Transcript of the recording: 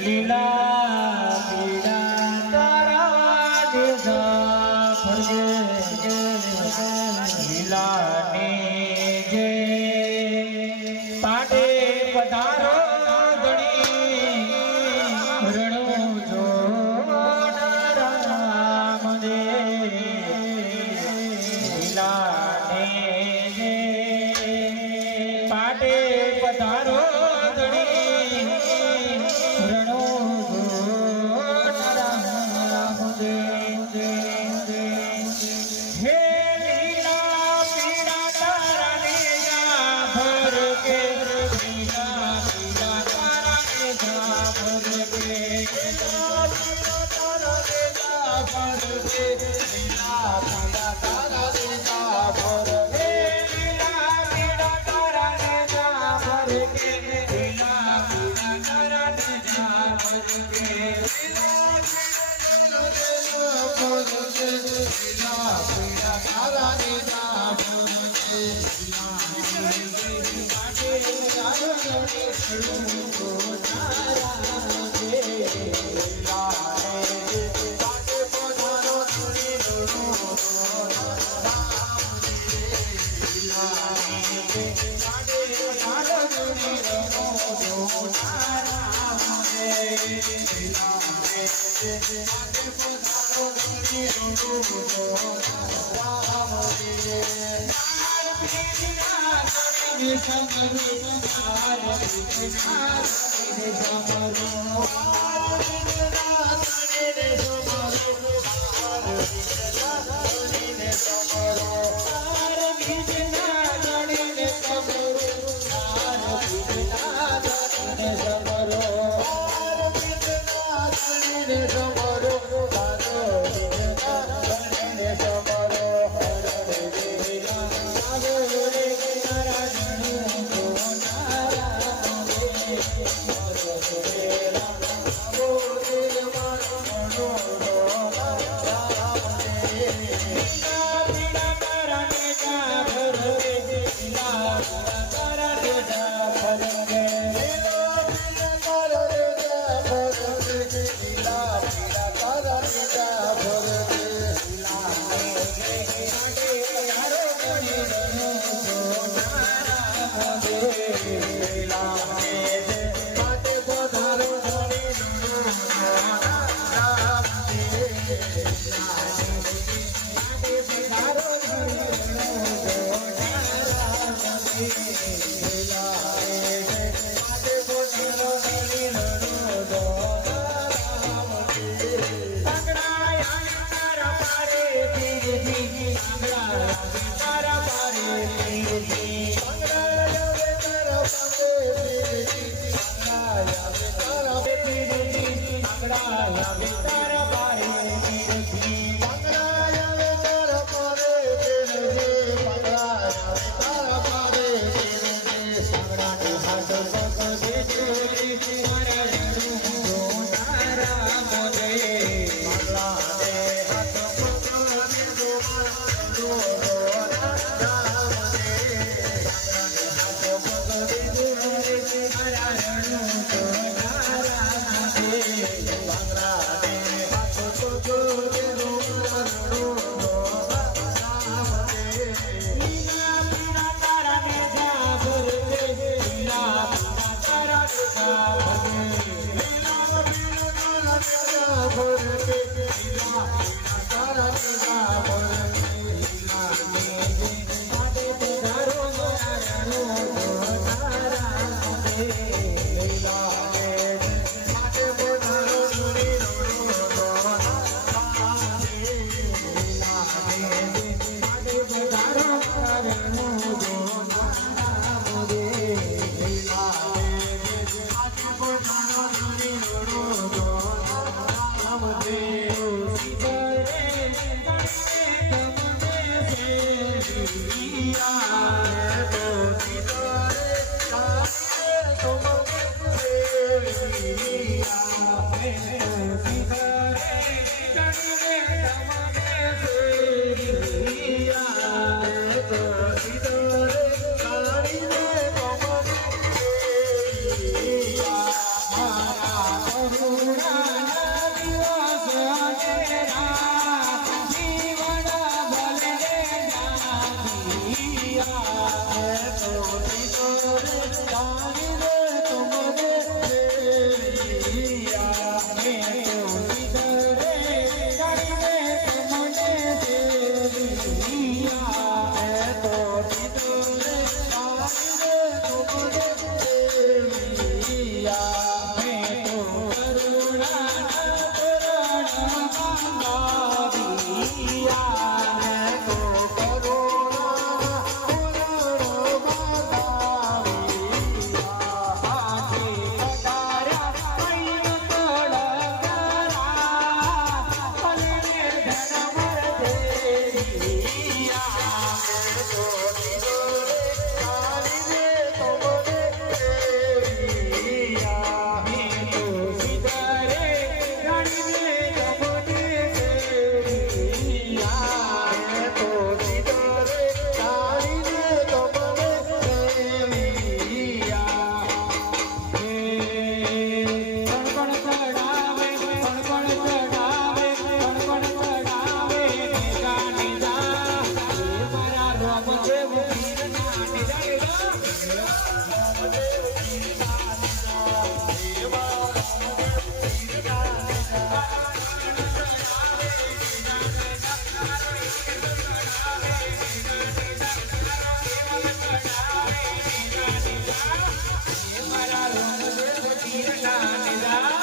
લીલા પીળા તારા દેજા ફરગે લીલા ને જે પાડે પધારો ધણી રણો જો રામ દે લીલા ને જે પાડે પધારો કરુણાના દિવસ અંધેરા, જીવન ભલે જાગિયા, તો દીધો રે જાગી રે તુમને દેવિયા, મેં તો દીધો રે જાગી રે તુમને દેવિયા, મેં તો દીધો રે જાગી રે તુમને દેવિયા, મેં તો કરુણાના તોરણ બાંધાવ્યા, મેં તો કરુણાના તોરણ બાંધાવ્યા, આજે પધાર્યા કૈન તળકરા, ભલે ધન વર્ધેરિયા, મેં તો દીધો રે જાગી રે તુમને દેવિયા, મેં તો દીધો રે જાગી રે તુમને દેવિયા, મેં તો દીધો રે જાગી રે તુમને દેવિયા. કણ ચડાવે નિગાની જા, મારા રામદેવ પીરના નિજા, મારા રામદેવ પીરના નિજા.